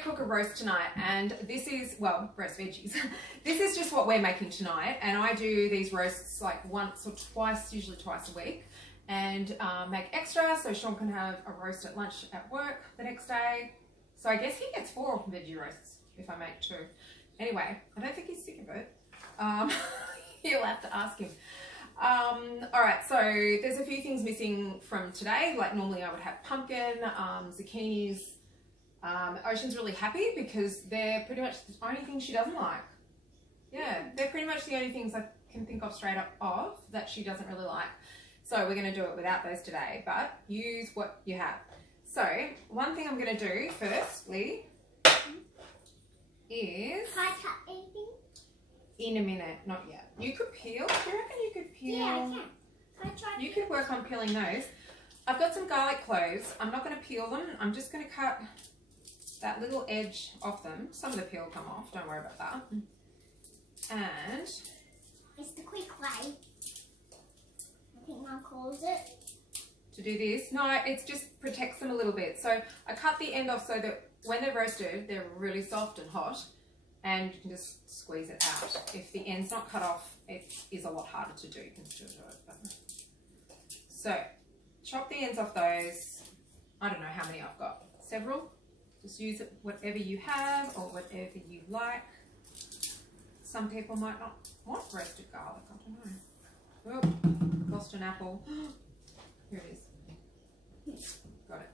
to cook a roast tonight, and this is, well, roast veggies. This is just what we're making tonight, and I do these roasts like once or twice, usually twice a week, and make extra so Sean can have a roast at lunch at work the next day. So I guess he gets 4 veggie roasts if I make 2. Anyway, I don't think he's sick of it. You'll have to ask him. Alright, so there's a few things missing from today. Like normally I would have pumpkin, zucchinis. Ocean's really happy because they're pretty much the only thing she doesn't like. Yeah, they're pretty much the only things I can think of straight up of that she doesn't really like. So we're going to do it without those today, but use what you have. So one thing I'm going to do firstly is... Can I cut anything? In a minute, not yet. You could peel. Do you reckon you could peel? Yeah, I can. Can I try? You could work on peeling those. I've got some garlic cloves. I'm not going to peel them. I'm just going to cut that little edge off them. Some of the peel will come off. Don't worry about that. And it's the quick way. I think Mum calls it. To do this, no, it just protects them a little bit. So I cut the end off so that when they're roasted, they're really soft and hot. And you can just squeeze it out. If the end's not cut off, it is a lot harder to do. You can still do it. But... So, chop the ends off those. I don't know how many I've got. Several. Just use it whatever you have or whatever you like. Some people might not want roasted garlic. I don't know. Oh, lost an apple. Here it is. Got it.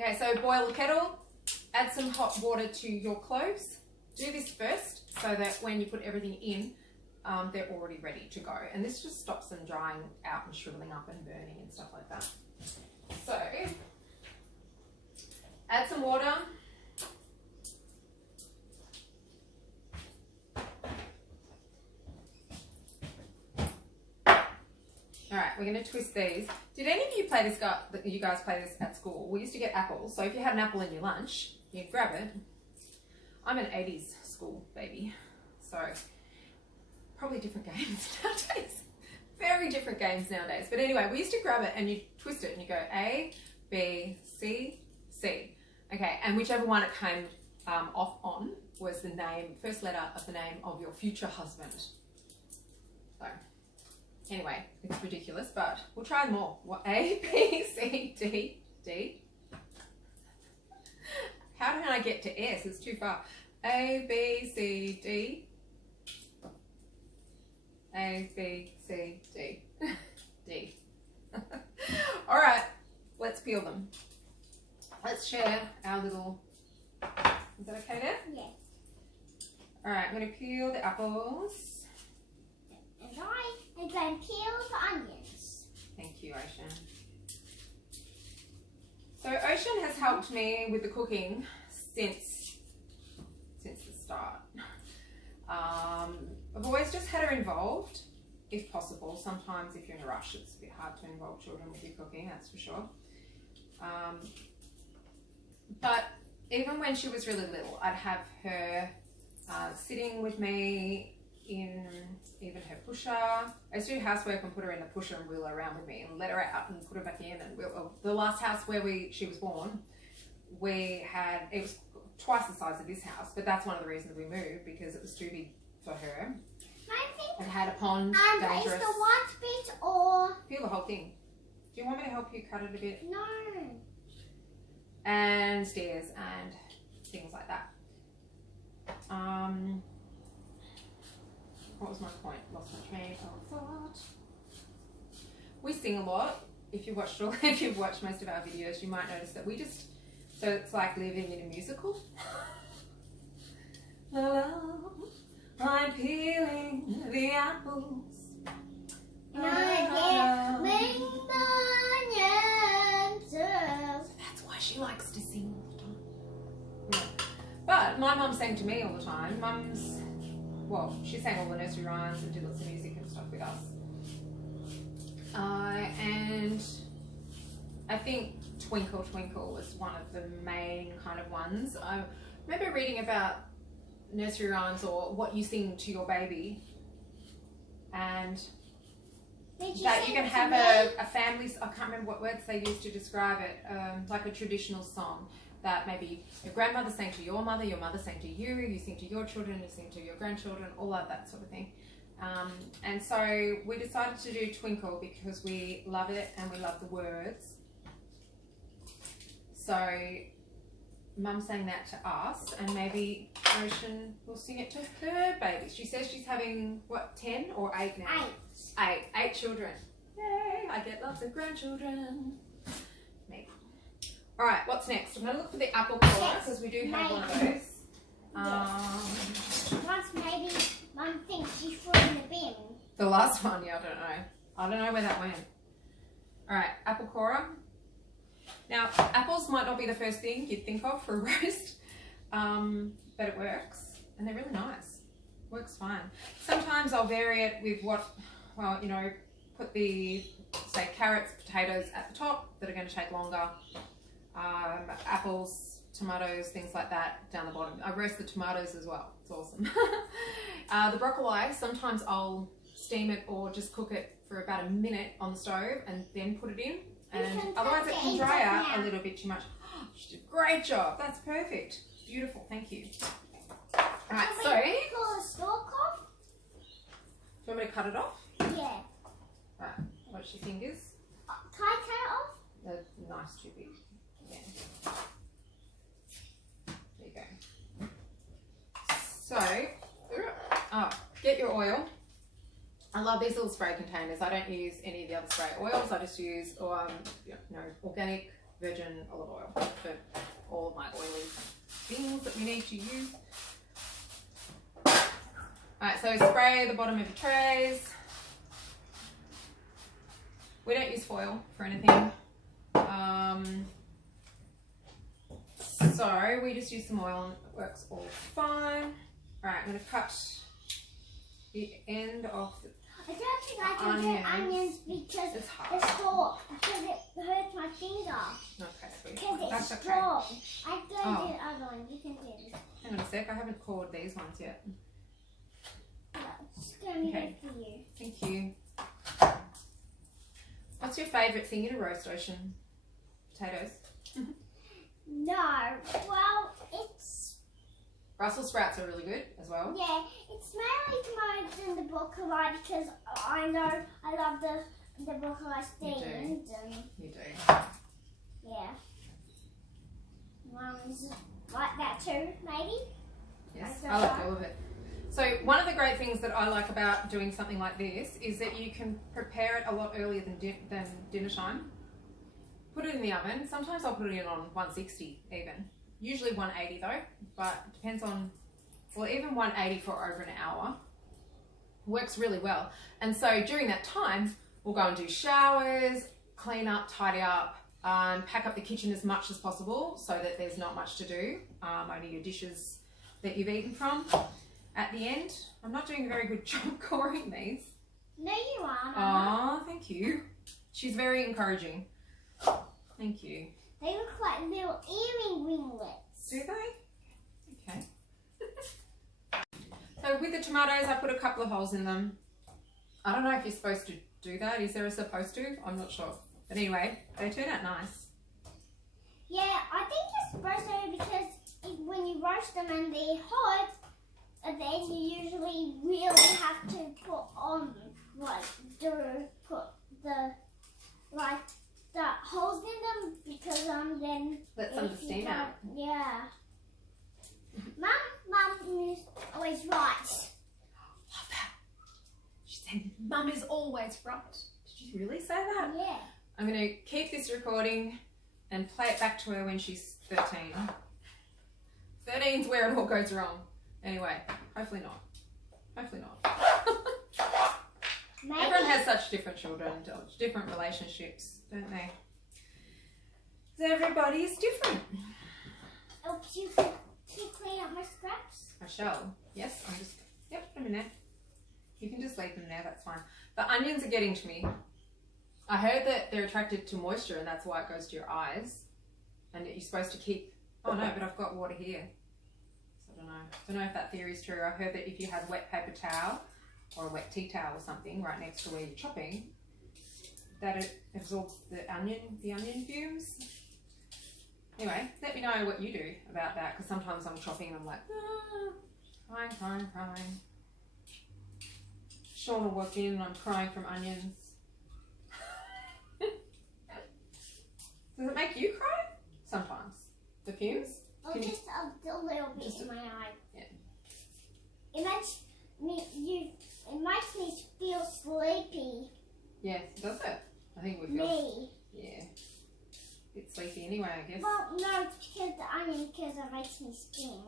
Okay, so boil the kettle. Add some hot water to your cloves. Do this first so that when you put everything in, they're already ready to go. And this just stops them drying out and shriveling up and burning and stuff like that. So, add some water. Alright, we're going to twist these. Did any of you play this, you guys play this at school? We used to get apples. So if you had an apple in your lunch, you'd grab it. I'm an 80s school baby, so probably different games nowadays. Very different games nowadays. But anyway, we used to grab it and you twist it and you go A, B, C, C. Okay, and whichever one it came off on was the name, first letter of the name of your future husband. So anyway, it's ridiculous, but we'll try them all. What, A, B, C, D, D. How can I get to S? It's too far. A, B, C, D. A, B, C, D. D. All right, let's peel them. Let's share our little... Is that okay there? Yes. All right, I'm going to peel the apples. And I am going to peel the onions. Thank you, Ocean. So Ocean has helped me with the cooking since the start. I've always just had her involved, if possible. Sometimes if you're in a rush, it's a bit hard to involve children with your cooking, that's for sure. But even when she was really little, I'd have her sitting with me in even her pusher. I used to do housework and put her in the pusher and wheel her around with me and let her out and put her back in. And the last house where she was born, it was twice the size of this house, but that's one of the reasons we moved, because it was too big for her. I think it had a pond, dangerous. Is the white bit or... Peel the whole thing. Do you want me to help you cut it a bit? No. And stairs and things like that. What was my point? Lost my train of thought. We sing a lot. If you've watched most of our videos, you might notice that so it's like living in a musical. La la, I'm peeling the apples. La, la, la. So that's why she likes to sing all the time. Yeah. But my mum sang to me all the time. She sang all the nursery rhymes and did lots of music and stuff with us. And I think Twinkle Twinkle was one of the main kind of ones. I remember reading about nursery rhymes or what you sing to your baby, and that you can have a family, I can't remember what words they used to describe it, like a traditional song that maybe your grandmother sang to your mother sang to you, you sing to your children, you sing to your grandchildren, all of that sort of thing. And so we decided to do Twinkle because we love it and we love the words. So Mum sang that to us, and maybe Ocean will sing it to her babies. She says she's having, what, 10 or 8 now? 8 children. Yay, I get lots of grandchildren. Me. All right, what's next? I'm going to look for the apple cola because we do have one of those. Once maybe Mum thinks she threw in the bin. The last one, yeah, I don't know. I don't know where that went. All right, apple cola. Now, apples might not be the first thing you'd think of for a roast, but it works, and they're really nice. Works fine. Sometimes I'll vary it with what, well, you know, put the, say, carrots, potatoes at the top that are going to take longer, apples, tomatoes, things like that down the bottom. I roast the tomatoes as well. It's awesome. The broccoli, sometimes I'll steam it or just cook it for about a minute on the stove and then put it in. And otherwise it can dry out a little bit too much. Oh, you did a great job. That's perfect. Beautiful. Thank you. Alright, so... pull the stalk off? Do you want me to cut it off? Yeah. Alright, watch your fingers. Can I cut it off? The knife's too big. Yeah. There you go. So, get your oil. I love these little spray containers. I don't use any of the other spray oils. I just use organic virgin olive oil for all of my oily things that we need to use. Alright, so spray the bottom of your trays. We don't use foil for anything. So we just use some oil and it works all fine. Alright, I'm going to cut the end of the I don't think I can do onions because the stalk, because it hurts my finger. Okay, sweet. Because it's strong. I don't do the other one. You can do this. Hang on a sec, I haven't cored these ones yet. It's going to be good for you. Thank you. What's your favourite thing in a roast, Ocean? Potatoes? No. Well, it's... Brussels sprouts are really good as well. Yeah, it's mainly tomatoes and the broccoli because I know I love the broccoli steamed. You do. Yeah. Mum's like that too, maybe? Yes, I like all of it. So one of the great things that I like about doing something like this is that you can prepare it a lot earlier than dinner time. Put it in the oven. Sometimes I'll put it in on 160 even. Usually 180 though, but it depends on, well, even 180 for over an hour works really well. And so during that time, we'll go and do showers, clean up, tidy up, pack up the kitchen as much as possible so that there's not much to do, only your dishes that you've eaten from. At the end, I'm not doing a very good job coring these. No, you are. Oh, thank you. She's very encouraging. Thank you. They look like little earring ringlets. Do they? Okay. So with the tomatoes, I put a couple of holes in them. I don't know if you're supposed to do that. Is there a supposed to? I'm not sure. But anyway, they turn out nice. Yeah, I think you're supposed to because when you roast them and they're hot, then you usually really have to put on put the holes in them because then let some of the steam out. Yeah. Mum is always right. Love that. She said, Mum is always right. Did you really say that? Yeah. I'm going to keep this recording and play it back to her when she's 13. 13's where it all goes wrong. Anyway, hopefully not. Hopefully not. Everyone has such different children, different relationships, don't they? Because everybody's different. Oops, you can clean up my scraps? I shall. Yes, I'm just, yep, put them in there. You can just leave them there, that's fine. The onions are getting to me. I heard that they're attracted to moisture and that's why it goes to your eyes. And you're supposed to keep, oh no, but I've got water here. So I don't know if that theory is true. I heard that if you had wet paper towel or a wet tea towel or something right next to where you're chopping, that it absorbs the onion fumes. Anyway, let me know what you do about that, because sometimes I'm chopping and I'm like, crying. Sean will walk in and I'm crying from onions. Does it make you cry? Sometimes. The fumes? Oh, just a little bit in my eye. Yeah. It makes me feel sleepy. Yes, does it? I think we feel. Me. Yeah. A bit sleepy anyway, I guess. Well, no, it's because the onion, because it makes me sting.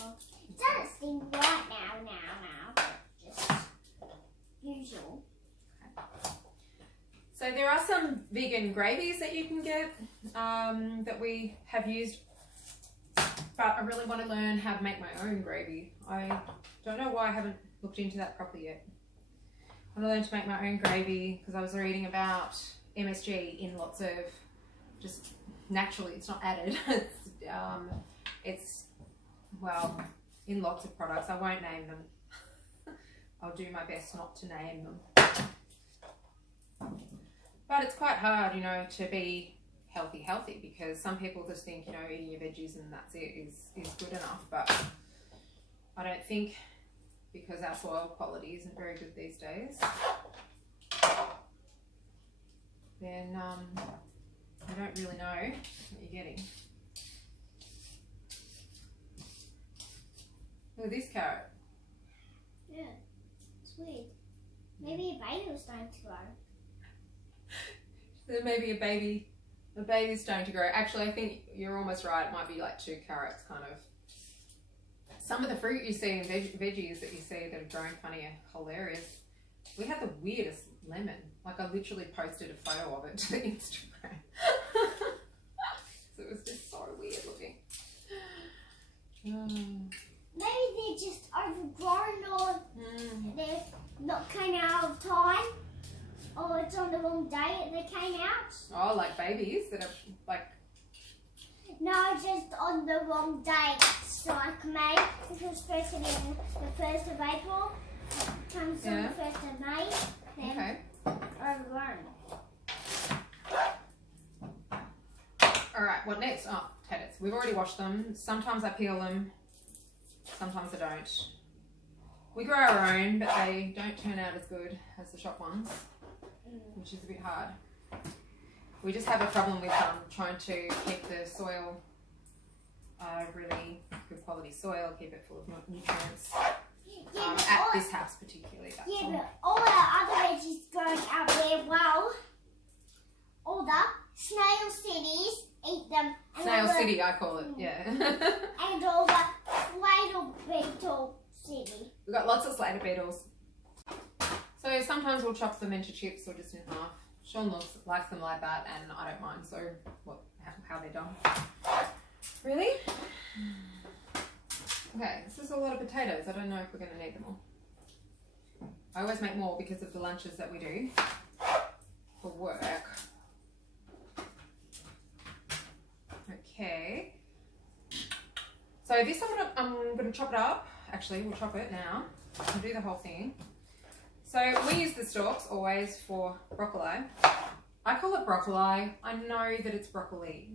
Well, it doesn't sting right now, but just usual. Okay. So there are some vegan gravies that you can get that we have used, but I really want to learn how to make my own gravy. I don't know why I haven't looked into that properly yet. I want to learn to make my own gravy because I was reading about MSG in lots of, just naturally, it's not added. It's well, in lots of products. I won't name them. I'll do my best not to name them. But it's quite hard, you know, to be healthy because some people just think, you know, eating your veggies and that's it is good enough. But I don't think, because our soil quality isn't very good these days, then you don't really know what you're getting. Look at this carrot. Yeah, it's weird. Maybe a baby was starting to grow. There may be a baby's starting to grow. Actually, I think you're almost right. It might be like 2 carrots, kind of. Some of the fruit you see in veggies that you see that are growing funny are hilarious. We had the weirdest lemon. Like, I literally posted a photo of it to the Instagram. So it was just so weird looking. Maybe they're just overgrown, or they're not coming out of time, or it's on the wrong day they came out. Oh, like babies that are like... No, just on the wrong date. So like May, which was supposed to be the 1st of April, comes on the 1st of May, then overgrown. Alright, what next? Oh, potatoes. We've already washed them. Sometimes I peel them, sometimes I don't. We grow our own, but they don't turn out as good as the shop ones, which is a bit hard. We just have a problem with trying to keep the soil really good quality soil, keep it full of nutrients. At this house particularly. That's all. But all our other veggies growing out there, well, all the snail cities eat them. And Snail City, I call it, yeah. And all the slater beetle city. We've got lots of slater beetles. So sometimes we'll chop them into chips or just in half. Sean likes them like that, and I don't mind, so how they're done. Really? Okay, this is a lot of potatoes. I don't know if we're going to need them all. I always make more because of the lunches that we do for work. Okay. So this I'm going to chop it up. Actually, we'll chop it now. We'll do the whole thing. So we use the stalks always for broccoli. I call it broccoli. I know that it's broccoli,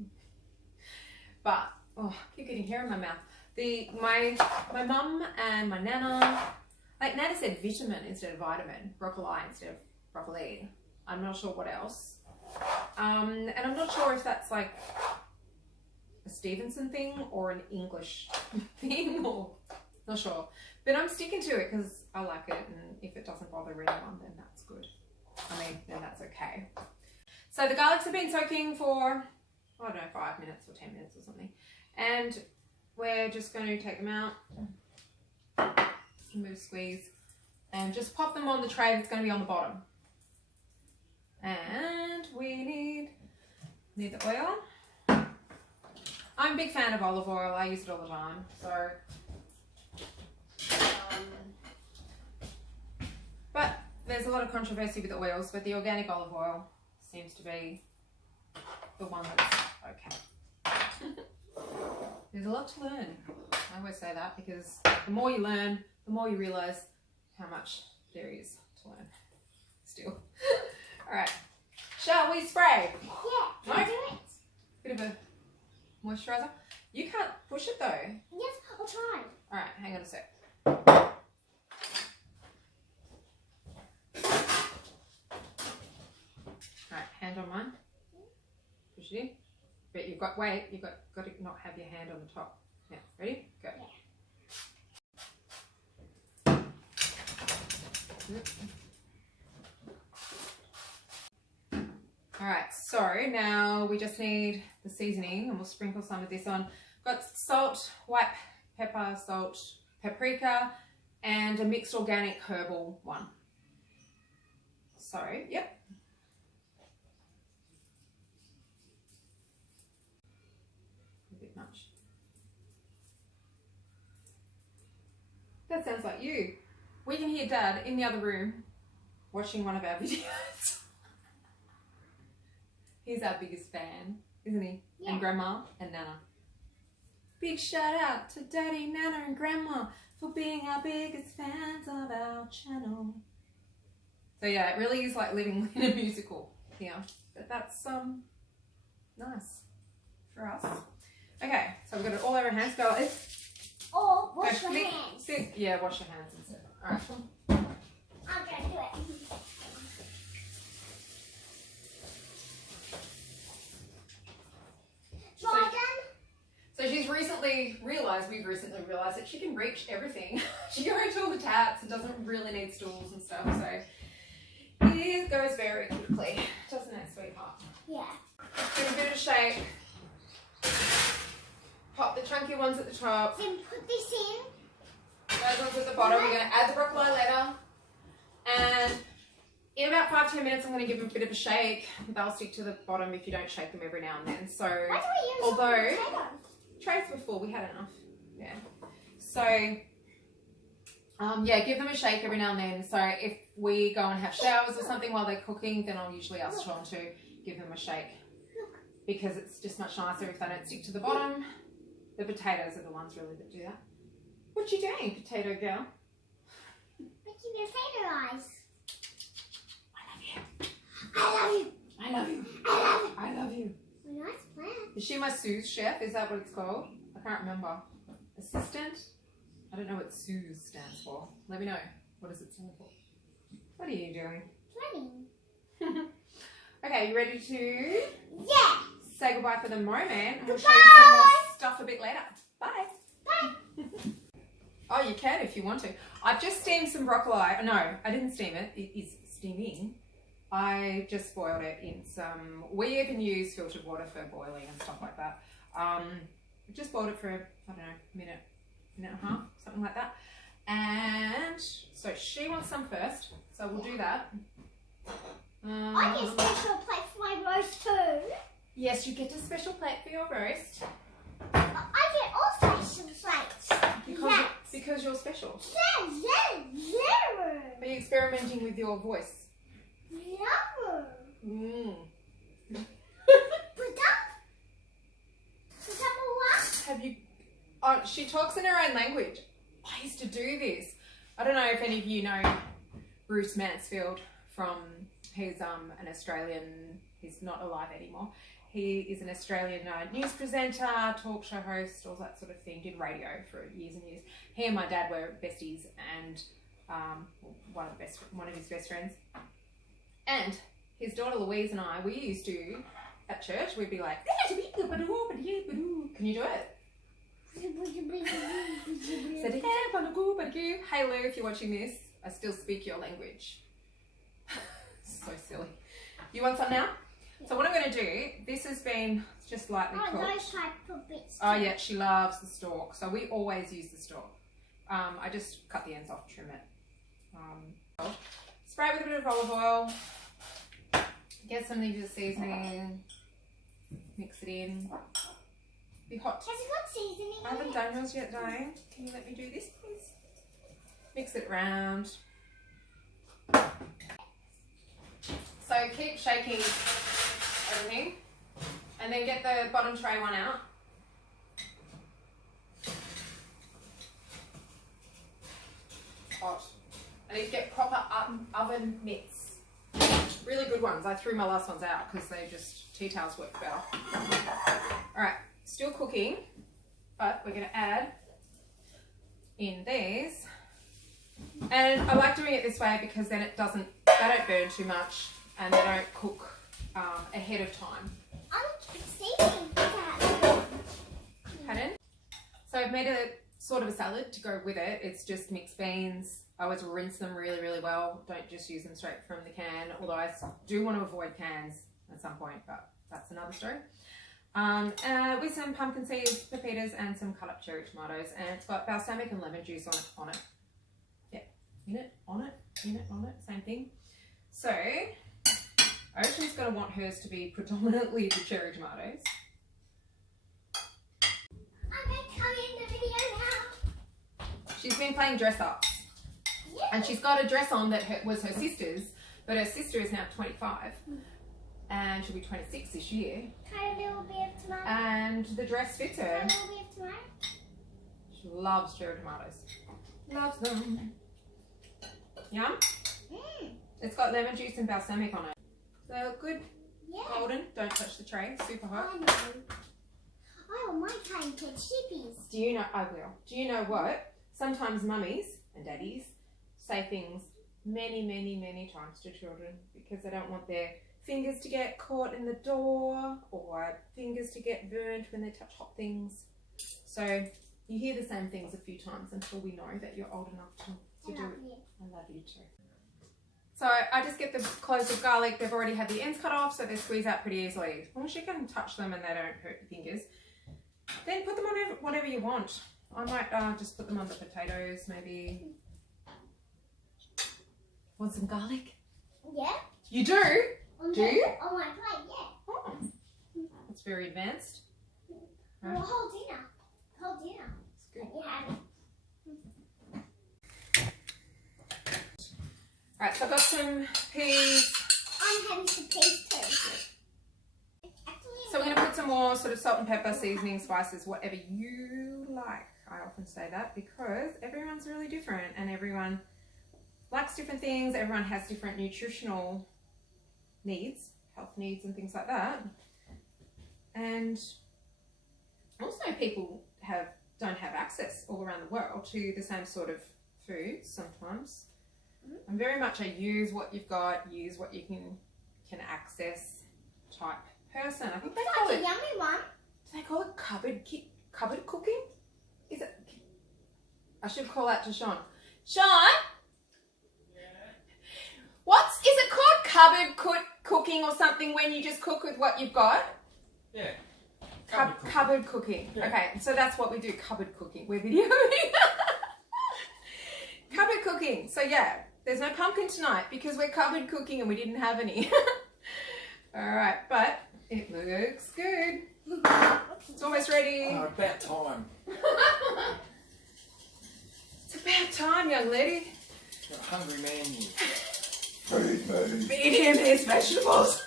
but oh, I keep getting hair in my mouth. My mum and my nana, like Nana said vitamin instead of vitamin, broccoli instead of broccoli. I'm not sure what else. And I'm not sure if that's like a Stevenson thing or an English thing, or not sure. But I'm sticking to it because I like it, and if it doesn't bother anyone, then that's good. I mean, then that's okay. So the garlics have been soaking for, I don't know, 5 minutes or 10 minutes or something. And we're just going to take them out, give it a squeeze, and just pop them on the tray that's going to be on the bottom. And we need the oil. I'm a big fan of olive oil. I use it all the time. So, but there's a lot of controversy with the oils, but the organic olive oil seems to be the one that's okay. There's a lot to learn. I always say that because the more you learn, the more you realise how much there is to learn still. All right, shall we spray? Yeah, No? do it. Bit of a moisturiser. You can't push it though. Yes, I'll try. Alright, hang on a sec. Alright, hand on mine. Push it in. But you've got, wait, you've got to not have your hand on the top. Yeah, ready? Go. Yeah. Alright, so now we just need the seasoning and we'll sprinkle some of this on. Got salt, white pepper, salt, paprika, and a mixed organic herbal one. So, yep. A bit much. That sounds like you. We can hear Dad in the other room watching one of our videos. He's our biggest fan, isn't he? Yeah. And Grandma and Nana. Big shout out to Daddy, Nana and Grandma for being our biggest fans of our channel. So yeah, it really is like living in a musical here. But that's nice for us. Okay, so we've got it all over our hands. Go like this. Or wash your hands. Sit. Yeah, wash your hands instead. Alright. I'm going to do it. So she's recently realised, we've recently realised that she can reach everything. She can reach all the taps and doesn't really need stools and stuff, so it goes very quickly, doesn't it, sweetheart? Yeah. Give it a bit of a shake. Pop the chunky ones at the top. Then put this in. Those ones at the bottom. We're going to add the broccoli later. And in about 5-10 minutes, I'm going to give them a bit of a shake. They'll stick to the bottom if you don't shake them every now and then. So, why do we use although potatoes? trays before, we had enough. Yeah. So, yeah, give them a shake every now and then. So if we go and have showers or something while they're cooking, then I'll usually ask Sean to give them a shake, because it's just much nicer if they don't stick to the bottom. The potatoes are the ones really that do that. What you doing, potato girl? Making potato eyes. I love you. I love you. I love you. I love you. Nice plan. Is she my sous chef? Is that what it's called? I can't remember. Assistant? I don't know what sous stands for. Let me know. What does it stand for? What are you doing? Plenty. Okay, you ready to Yeah. say goodbye for the moment? And we'll Goodbye. show you some more stuff a bit later. Bye. Bye. Oh, you can if you want to. I've just steamed some broccoli. No, I didn't steam it. It is steaming. I just boiled it in some, we even use filtered water for boiling and stuff like that. Just boiled it for, I don't know, minute and a half, something like that. And so she wants some first, so we'll do that. I get a special plate for my roast too. Yes, you get a special plate for your roast. I get all special plates. Because you're special. Zero. Are you experimenting with your voice? Never. Mm. Have you? Oh, she talks in her own language. I used to do this. I don't know if any of you know Bruce Mansfield from. He's an Australian. He's not alive anymore. He is an Australian news presenter, talk show host, all that sort of thing. Did radio for years and years. He and my dad were besties, and one of his best friends. And his daughter Louise and I, we used to, at church, we'd be like, can you do it? Hey Lou, if you're watching this, I still speak your language. So silly. You want some now? So what I'm going to do, this has been just lightly cooked. Those type of bits. Oh yeah, she loves the stalk. So we always use the stalk. I just cut the ends off, trim it. Spray it with a bit of olive oil. Get some of your seasoning. Mix it in. Be hot. Has it got seasoning? I haven't done yours yet, Diane. Can you let me do this, please? Mix it around. So keep shaking everything. And then get the bottom tray one out. Hot. And you get proper oven mitts. Really good ones. I threw my last ones out because they just, tea towels work better. Alright, still cooking, but we're going to add in these. And I like doing it this way because then they don't burn too much and they don't cook ahead of time. I'm seeing that. Pardon? So I've made a sort of a salad to go with it. It's just mixed beans. I always rinse them really, really well. Don't just use them straight from the can, although I do want to avoid cans at some point, but that's another story. With some pumpkin seeds, pepitas, and some cut up cherry tomatoes, and it's got balsamic and lemon juice on it. Yeah, in it, on it, same thing. So Ocean's going to want hers to be predominantly the cherry tomatoes. I'm going to come in the video now. She's been playing dress ups, and she's got a dress on that was her sister's, but her sister is now 25. And she'll be 26 this year. Try a little bit of tomato. And the dress fits her. Try a little bit of tomato. She loves cherry tomatoes. Loves them. Yum. It's got lemon juice and balsamic on it. They look good. Yeah. Golden. Don't touch the tray. Super hot. I know. I want my kind to chippies. Do you know? I will. Do you know what? Sometimes mummies and daddies say things many, many, many times to children because they don't want their fingers to get caught in the door or fingers to get burnt when they touch hot things. So you hear the same things a few times until we know that you're old enough to do it. I love you too. So I just get the cloves of garlic. They've already had the ends cut off, so they squeeze out pretty easily. As long as you can touch them and they don't hurt your fingers, then put them on whatever you want. I might just put them on the potatoes, maybe. Want some garlic? Yeah. You do? Do you? On my plate, yeah. Oh, that's very advanced. Well, whole dinner. Whole dinner. It's good. Yeah. Alright, so I've got some peas. I'm having some peas too. So we're going to put some more sort of salt and pepper, seasoning, spices, whatever you like. I often say that because everyone's really different and everyone likes different things. Everyone has different nutritional needs, health needs and things like that. And also people don't have access all around the world to the same sort of foods sometimes. I'm very much a use what you've got, use what you can access type person. I think they call it, a yummy one. do they call it cupboard cooking? Is it? I should call out to Sean. Sean? Is it called cupboard cooking or something when you just cook with what you've got? Yeah. Cupboard cooking. Yeah. Okay, so that's what we do, cupboard cooking. We're videoing. Cupboard cooking. So yeah, there's no pumpkin tonight because we're cupboard cooking and we didn't have any. Alright, but it looks good. It's almost ready. Oh, about time. It's about time, young lady. You're a hungry man here. Feed him his vegetables.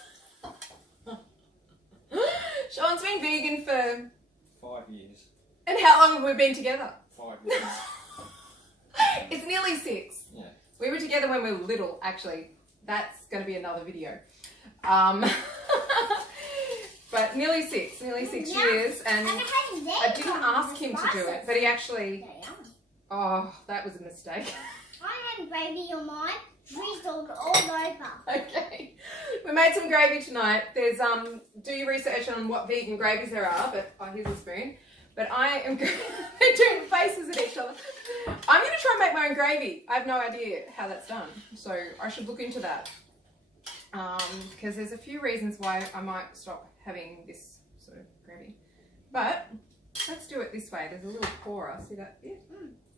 Sean's been vegan for 5 years. And how long have we been together? 5 years. It's nearly 6. Yeah. We were together when we were little, actually. That's going to be another video. But nearly 6 years, and I didn't ask him to do it, but he actually, oh, that was a mistake. I had gravy on mine, drizzled all over. Okay, we made some gravy tonight. There's, do your research on what vegan gravies there are, but, oh, here's a spoon. But I am doing faces at each other. I'm going to try and make my own gravy. I have no idea how that's done, so I should look into that. Because there's a few reasons why I might stop having this sort of gravy. But let's do it this way. There's a little pourer. See that bit?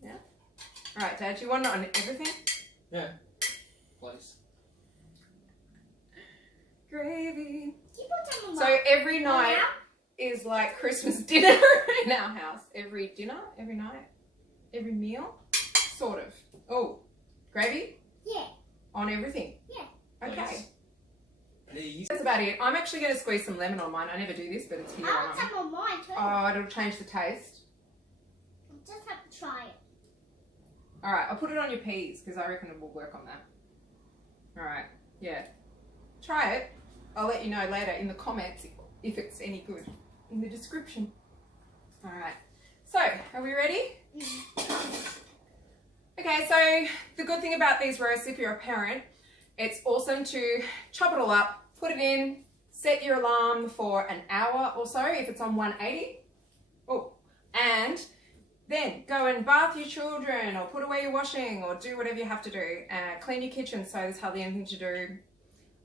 Yeah. All right, Dad, do you want it on everything? Yeah. Please. Gravy. So every night is like Christmas dinner in our house. Every dinner, every night, every meal, sort of. Oh, gravy? Yeah. On everything? Yeah. Okay. Please. That's about it. I'm actually going to squeeze some lemon on mine. I never do this, but it's here. I want some on mine too. Oh, it'll change the taste. Just have to try it. All right, I'll put it on your peas because I reckon it will work on that. All right, yeah. Try it. I'll let you know later in the comments if it's any good. In the description. All right. So, are we ready? Okay, so the good thing about these roasts, if you're a parent, it's awesome to chop it all up, put it in, set your alarm for an hour or so if it's on 180. Oh, and then go and bath your children or put away your washing or do whatever you have to do. Clean your kitchen so there's hardly anything to do.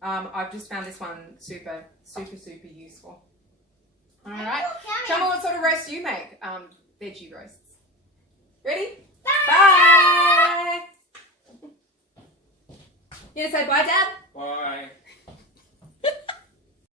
I've just found this one super useful. All right. Tell me what sort of roast you make. Veggie roasts. Ready? Bye! You gonna say bye, Dad? Bye.